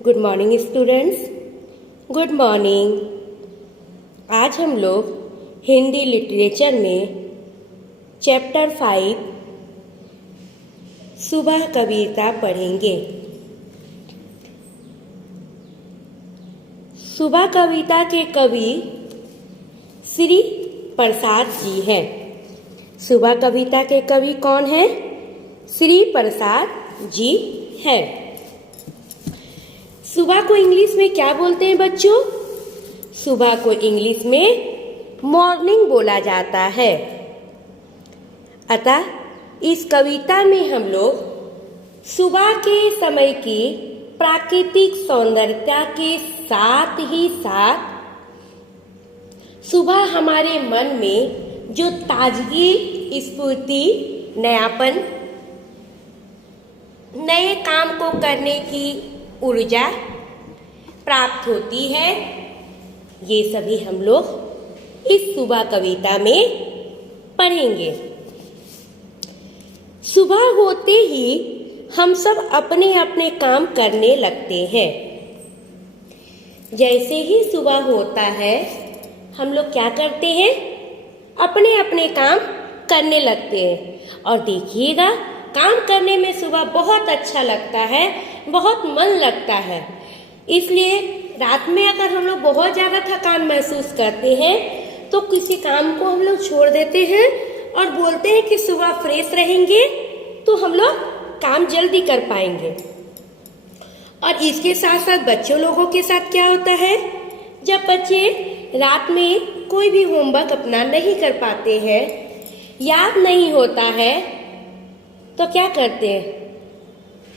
Good morning students. Good morning. आज हम लोग हिंदी लिटरेचर में चैप्टर 5 सुबह कविता पढ़ेंगे। सुबह कविता के कवि श्री प्रसाद जी हैं। सुबह कविता के कवि कौन हैं? श्री प्रसाद जी हैं। सुबह को इंग्लिश में क्या बोलते हैं बच्चों? सुबह को इंग्लिश में मॉर्निंग बोला जाता है। अतः इस कविता में हम लोग सुबह के समय की प्राकृतिक सौंदर्यता के साथ ही साथ सुबह हमारे मन में जो ताजगी, स्फूर्ति, नयापन, नए काम को करने की ऊर्जा प्राप्त होती है, ये सभी हम लोग इस सुबह कविता में पढ़ेंगे। सुबह होते ही हम सब अपने अपने काम करने लगते हैं। जैसे ही सुबह होता है हम लोग क्या करते हैं? अपने अपने काम करने लगते हैं। और देखिएगा, काम करने में सुबह बहुत अच्छा लगता है, बहुत मन लगता है। इसलिए रात में अगर हम लोग बहुत ज़्यादा थकान महसूस करते हैं तो किसी काम को हम लोग छोड़ देते हैं और बोलते हैं कि सुबह फ्रेश रहेंगे तो हम लोग काम जल्दी कर पाएंगे। और इसके साथ साथ बच्चों लोगों के साथ क्या होता है? जब बच्चे रात में कोई भी होमवर्क अपना नहीं कर पाते हैं, याद नहीं होता है, तो क्या करते हैं?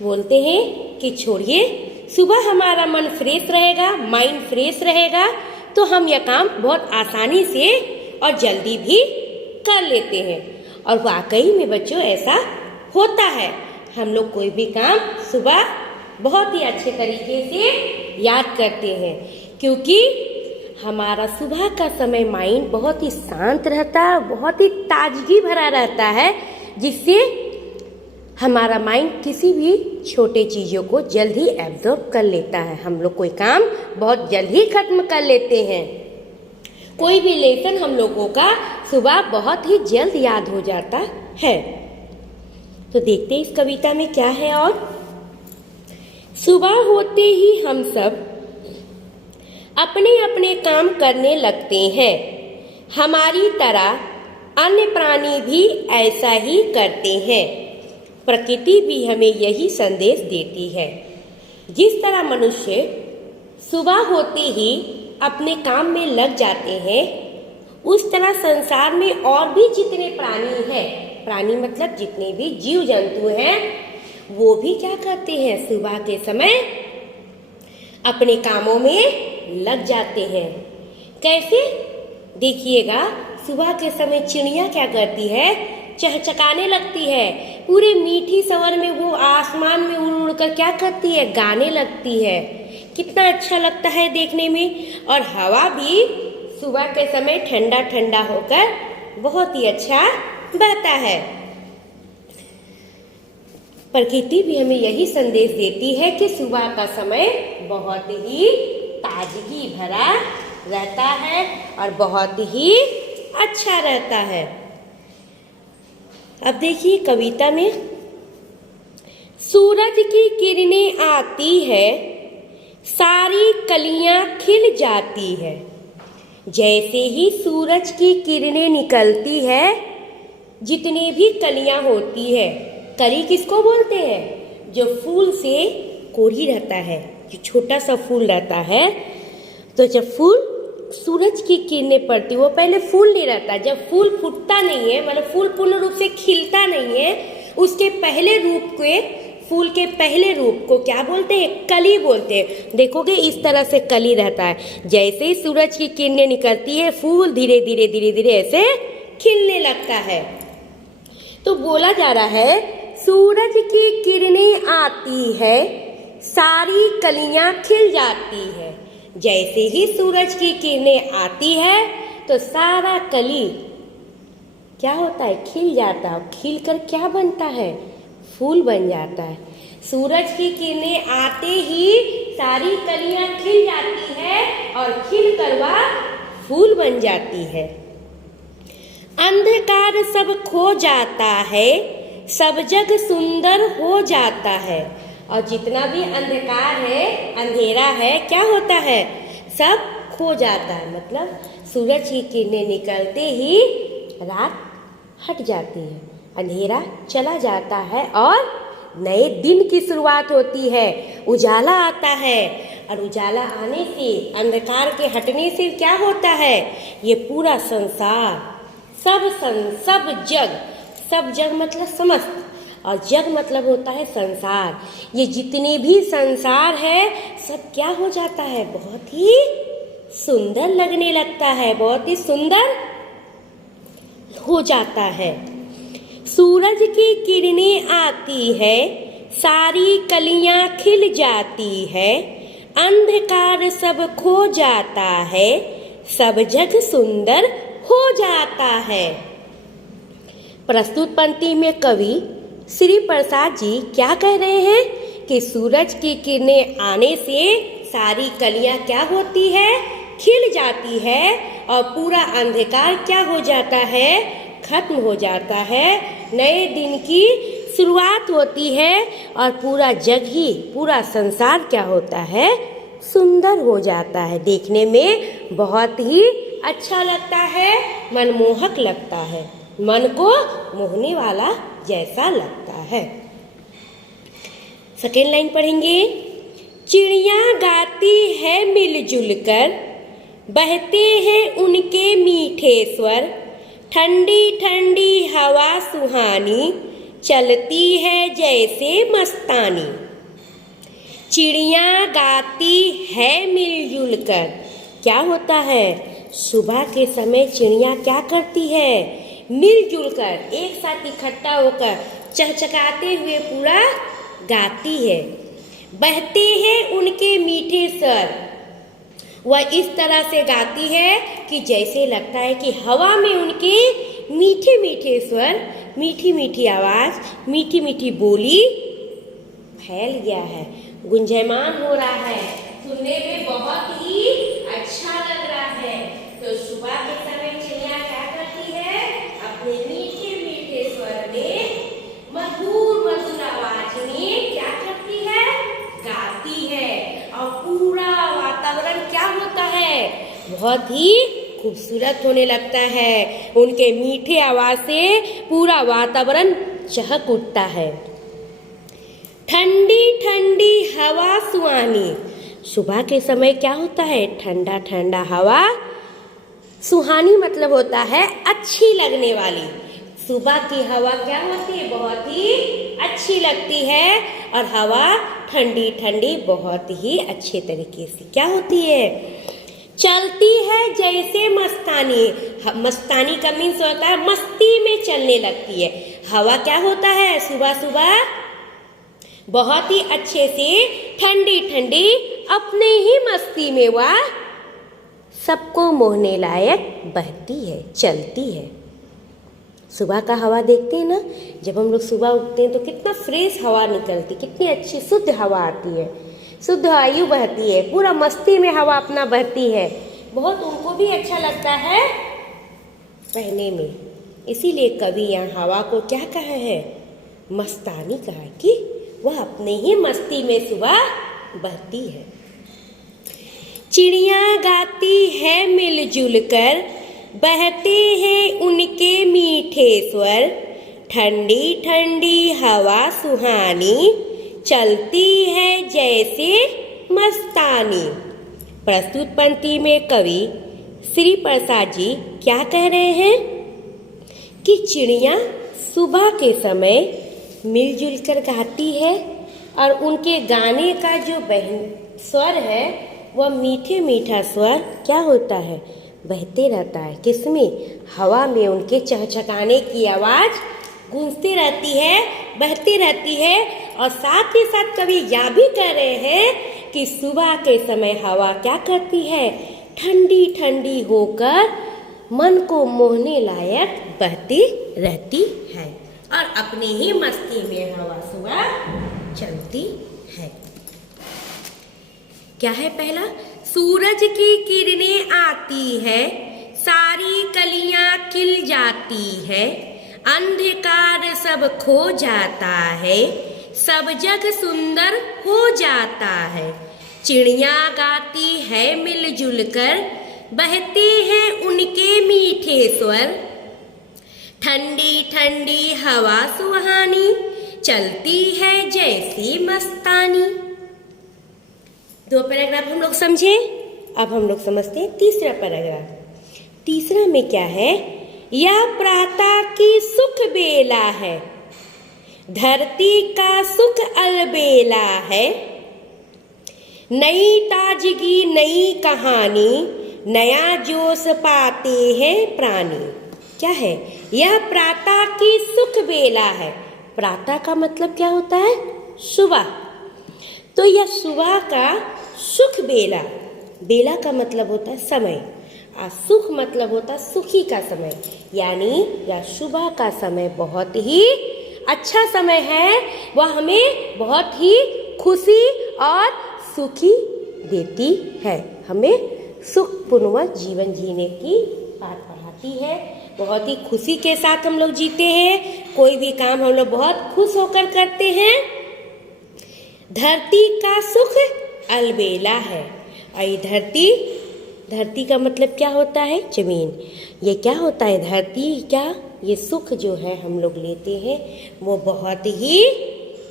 बोलते हैं कि छोड़िए, सुबह हमारा मन फ्रेश रहेगा, माइंड फ्रेश रहेगा, तो हम यह काम बहुत आसानी से और जल्दी भी कर लेते हैं। और वाकई में बच्चों ऐसा होता है। हम लोग कोई भी काम सुबह बहुत ही अच्छे तरीके से याद करते हैं, क्योंकि हमारा सुबह का समय माइंड बहुत ही शांत रहता है, बहुत ही ताजगी भरा रहता है, जिससे हमारा माइंड किसी भी छोटे चीज़ों को जल्द ही एब्जॉर्ब कर लेता है। हम लोग कोई काम बहुत जल्द ही खत्म कर लेते हैं। कोई भी लेसन हम लोगों का सुबह बहुत ही जल्द याद हो जाता है। तो देखते हैं इस कविता में क्या है। और सुबह होते ही हम सब अपने अपने काम करने लगते हैं। हमारी तरह अन्य प्राणी भी ऐसा ही करते हैं। प्रकृति भी हमें यही संदेश देती है। जिस तरह मनुष्य सुबह होते ही अपने काम में लग जाते हैं, उस तरह संसार में और भी जितने प्राणी हैं, प्राणी मतलब जितने भी जीव जंतु हैं, वो भी क्या करते हैं? सुबह के समय अपने कामों में लग जाते हैं। कैसे? देखिएगा, सुबह के समय चिड़िया क्या करती है? चहचकाने लगती है। पूरे मीठी स्वर में वो आसमान में उड़ उड़ कर क्या करती है? गाने लगती है। कितना अच्छा लगता है देखने में। और हवा भी सुबह के समय ठंडा ठंडा होकर बहुत ही अच्छा बहता है। प्रकृति भी हमें यही संदेश देती है कि सुबह का समय बहुत ही ताजगी भरा रहता है और बहुत ही अच्छा रहता है। अब देखिए कविता में, सूरज की किरणें आती है, सारी कलियां खिल जाती है। जैसे ही सूरज की किरणें निकलती है, जितने भी कलियां होती है, कली किसको बोलते हैं? जो फूल से कोढ़ी रहता है, जो छोटा सा फूल रहता है। तो जब फूल सूरज की किरणें पड़ती, वो पहले फूल नहीं रहता, जब फूल फूटता नहीं है, मतलब फूल पूर्ण रूप से खिलता नहीं है, उसके पहले रूप के, फूल के पहले रूप को क्या बोलते हैं? कली बोलते हैं। देखोगे इस तरह से कली रहता है। जैसे ही सूरज की किरणें निकलती है, फूल धीरे धीरे धीरे धीरे ऐसे खिलने लगता है। तो बोला जा रहा है, सूरज की किरणें आती है, सारी कलियां खिल जाती है। जैसे ही सूरज की किरणें आती है तो सारा कली क्या होता है? खिल जाता है। खिलकर क्या बनता है? फूल बन जाता है। सूरज की किरणें आते ही सारी कलियां खिल जाती है और खिल कर वह फूल बन जाती है। अंधकार सब खो जाता है, सब जग सुंदर हो जाता है। और जितना भी अंधकार है, अंधेरा है, क्या होता है? सब खो जाता है। मतलब सूरज की किरणें निकलते ही रात हट जाती है, अंधेरा चला जाता है और नए दिन की शुरुआत होती है। उजाला आता है और उजाला आने से, अंधकार के हटने से क्या होता है? ये पूरा संसार, सब जग मतलब समस्त, और जग मतलब होता है संसार। ये जितने भी संसार है सब क्या हो जाता है? बहुत ही सुंदर लगने लगता है, बहुत ही सुंदर हो जाता है। सूरज की किरणें आती है, सारी कलियां खिल जाती है। अंधकार सब खो जाता है, सब जग सुंदर हो जाता है। प्रस्तुत पंक्ति में कवि श्री प्रसाद जी क्या कह रहे हैं कि सूरज की किरणें आने से सारी कलियां क्या होती है? खिल जाती है और पूरा अंधकार क्या हो जाता है? खत्म हो जाता है। नए दिन की शुरुआत होती है और पूरा जग ही, पूरा संसार क्या होता है? सुंदर हो जाता है। देखने में बहुत ही अच्छा लगता है, मनमोहक लगता है, मन को मोहने वाला जैसा लगता है। सेकेंड लाइन पढ़ेंगे। चिड़िया गाती है मिलजुल कर, बहते हैं उनके मीठे स्वर। ठंडी ठंडी हवा सुहानी, चलती है जैसे मस्तानी। चिड़िया गाती है मिलजुल कर, क्या होता है? सुबह के समय चिड़िया क्या करती है? मिलजुल कर, एक साथ इकट्ठा होकर चहचहाते हुए पूरा गाती है। बहते हैं उनके मीठे स्वर, वह इस तरह से गाती है कि जैसे लगता है कि हवा में उनके मीठे मीठे स्वर, मीठी मीठी आवाज, मीठी मीठी बोली फैल गया है, गुंजयमान हो रहा है, सुनने में बहुत ही अच्छा लग रहा है। तो सुबह के समय चिड़िया क्या करती है? अपने मीठे मीठे स्वर में, मधुर मधुर आवाज में क्या करती है? गाती है। और पूरा वातावरण क्या होता है? बहुत ही खूबसूरत होने लगता है। उनके मीठे आवाज से पूरा वातावरण चहक उठता है। ठंडी ठंडी हवा सुहानी, सुबह के समय क्या होता है? ठंडा ठंडा हवा, सुहानी मतलब होता है अच्छी लगने वाली। सुबह की हवा क्या होती है? बहुत ही अच्छी लगती है और हवा ठंडी ठंडी बहुत ही अच्छे तरीके से क्या होती है? चलती है जैसे मस्तानी। मस्तानी का मीन्स होता है मस्ती में चलने लगती है। हवा क्या होता है? सुबह सुबह बहुत ही अच्छे से ठंडी ठंडी अपने ही मस्ती में वह सबको मोहने लायक बहती है, चलती है। सुबह का हवा देखते हैं ना, जब हम लोग सुबह उठते हैं तो कितना फ्रेश हवा निकलती, कितनी अच्छी शुद्ध हवा आती है, शुद्ध वायु बहती है, पूरा मस्ती में हवा अपना बहती है। बहुत उनको भी अच्छा लगता है पहने में। इसीलिए कवि यहाँ हवा को क्या कहा है? मस्तानी कहा कि वह अपने ही मस्ती में सुबह बहती है। चिड़िया गाती है मिलजुल कर, बहते हैं उनके मीठे स्वर। ठंडी ठंडी हवा सुहानी, चलती है जैसे मस्तानी। प्रस्तुत पंक्ति में कवि श्री प्रसाद जी क्या कह रहे हैं कि चिड़िया सुबह के समय मिलजुल कर गाती है और उनके गाने का जो स्वर है वह मीठे मीठा स्वर क्या होता है? बहते रहता है। किसमें? हवा में उनके चहचहाने की आवाज गूंजती रहती है, बहती रहती है। और साथ ही साथ कवि यह भी कह रहे हैं कि सुबह के समय हवा क्या करती है? ठंडी ठंडी होकर मन को मोहने लायक बहती रहती है और अपनी ही मस्ती में हवा सुबह चलती है। क्या है पहला? सूरज की किरणें आती है, सारी कलियां खिल जाती है, अंधकार सब खो जाता है, सब जग सुंदर हो जाता है। चिड़िया गाती है मिलजुल कर, बहते हैं उनके मीठे स्वर, ठंडी ठंडी हवा सुहानी, चलती है जैसी मस्तानी। 2 पैराग्राफ हम लोग समझे। अब हम लोग समझते हैं तीसरा पैराग्राफ। तीसरा में क्या है? यह प्रातः की सुख बेला है, धरती का सुख अलबेला है, नई ताजगी नई कहानी, नया जोश पाते हैं प्राणी। क्या है? यह प्रातः की सुख बेला है। प्रातः का मतलब क्या होता है? सुबह। तो यह सुबह का सुख बेला, बेला का मतलब होता है समय, और सुख मतलब होता है सुखी का समय। यानी यह सुबह का समय बहुत ही अच्छा समय है, वह हमें बहुत ही खुशी और सुखी देती है, हमें सुखपूर्ण जीवन जीने की बात पढ़ाती है। बहुत ही खुशी के साथ हम लोग जीते हैं, कोई भी काम हम लोग बहुत खुश होकर करते हैं। धरती का सुख अलबेला है। और धरती का मतलब क्या होता है? जमीन। ये क्या होता है? धरती क्या, ये सुख जो है हम लोग लेते हैं वो बहुत ही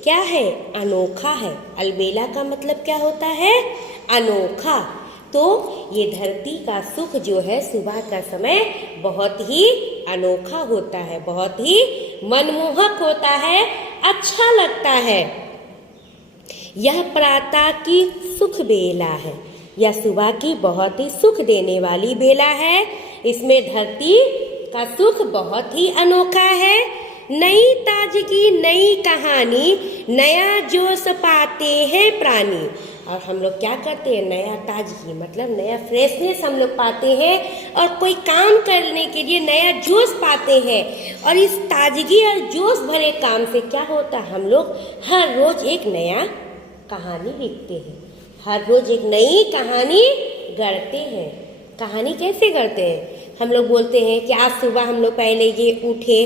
क्या है? अनोखा है। अलबेला का मतलब क्या होता है? अनोखा। तो ये धरती का सुख जो है सुबह का समय बहुत ही अनोखा होता है, बहुत ही मनमोहक होता है, अच्छा लगता है। यह प्रातः की सुख बेला है, यह सुबह की बहुत ही सुख देने वाली बेला है। इसमें धरती का सुख बहुत ही अनोखा है। नई ताजगी नई कहानी, नया जोश पाते हैं प्राणी। और हम लोग क्या करते हैं? नया ताजगी मतलब नया फ्रेशनेस हम लोग पाते हैं, और कोई काम करने के लिए नया जोश पाते हैं। और इस ताजगी और जोश भरे काम से क्या होता है? हम लोग हर रोज एक नया कहानी लिखते हैं, हर रोज एक नई कहानी गढ़ते हैं। कहानी कैसे गढ़ते हैं? हम लोग बोलते हैं कि आज सुबह हम लोग पहले ये उठे,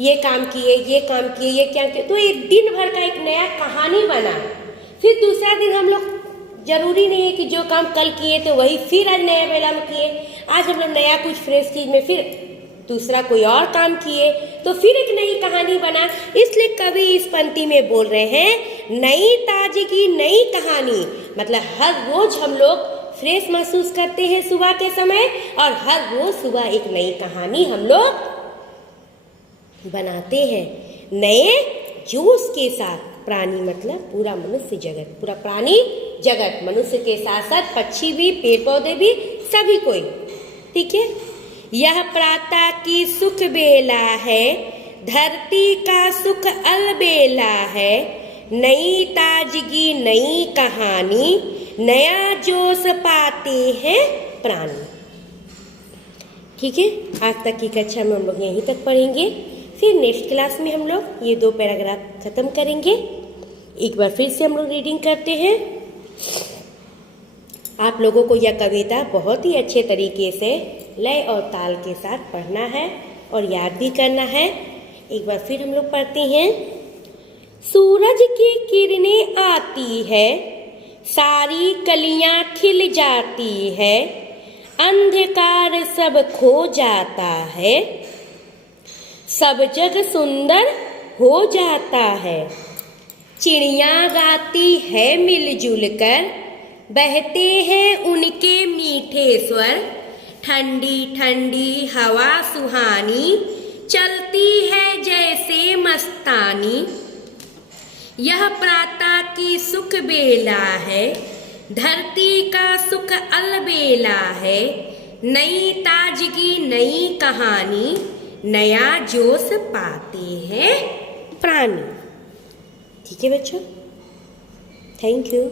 ये काम किए, ये काम किए, ये क्या किए, तो एक दिन भर का एक नया कहानी बना। फिर दूसरा दिन हम लोग, जरूरी नहीं है कि जो काम कल किए तो वही फिर आज नया बेला में किए। आज हम लोग नया कुछ फ्रेश चीज में फिर दूसरा कोई और काम किए, तो फिर एक नई कहानी बना। इसलिए कवि इस पंक्ति में बोल रहे हैं नई ताजगी नई कहानी, मतलब हर रोज हम लोग फ्रेश महसूस करते हैं सुबह के समय, और हर रोज सुबह एक नई कहानी हम लोग बनाते हैं नए जोश के साथ। प्राणी मतलब पूरा मनुष्य जगत, पूरा प्राणी जगत, मनुष्य के साथ साथ पक्षी भी, पेड़ पौधे भी, सभी कोई। ठीक है। यह प्रातः की सुख बेला है, धरती का सुख अलबेला है, नई ताजगी नई कहानी, नया जोश पाते हैं प्राणी। ठीक है। आज तक की कक्षा में हम लोग यहीं तक पढ़ेंगे, फिर नेक्स्ट क्लास में हम लोग ये 2 पैराग्राफ खत्म करेंगे। एक बार फिर से हम लोग रीडिंग करते हैं। आप लोगों को यह कविता बहुत ही अच्छे तरीके से लय और ताल के साथ पढ़ना है और याद भी करना है। एक बार फिर हम लोग पढ़ते हैं। सूरज की किरणें आती है, सारी कलियां खिल जाती है, अंधकार सब खो जाता है, सब जग सुंदर हो जाता है, चिड़िया गाती है मिलजुल कर, बहते हैं उनके मीठे स्वर, ठंडी ठंडी हवा सुहानी, चलती है जैसे मस्तानी। यह प्रातः की सुख बेला है, धरती का सुख अलबेला है, नई ताजगी नई कहानी, नया जोश पाते हैं प्राणी। ठीक है बच्चों, थैंक यू।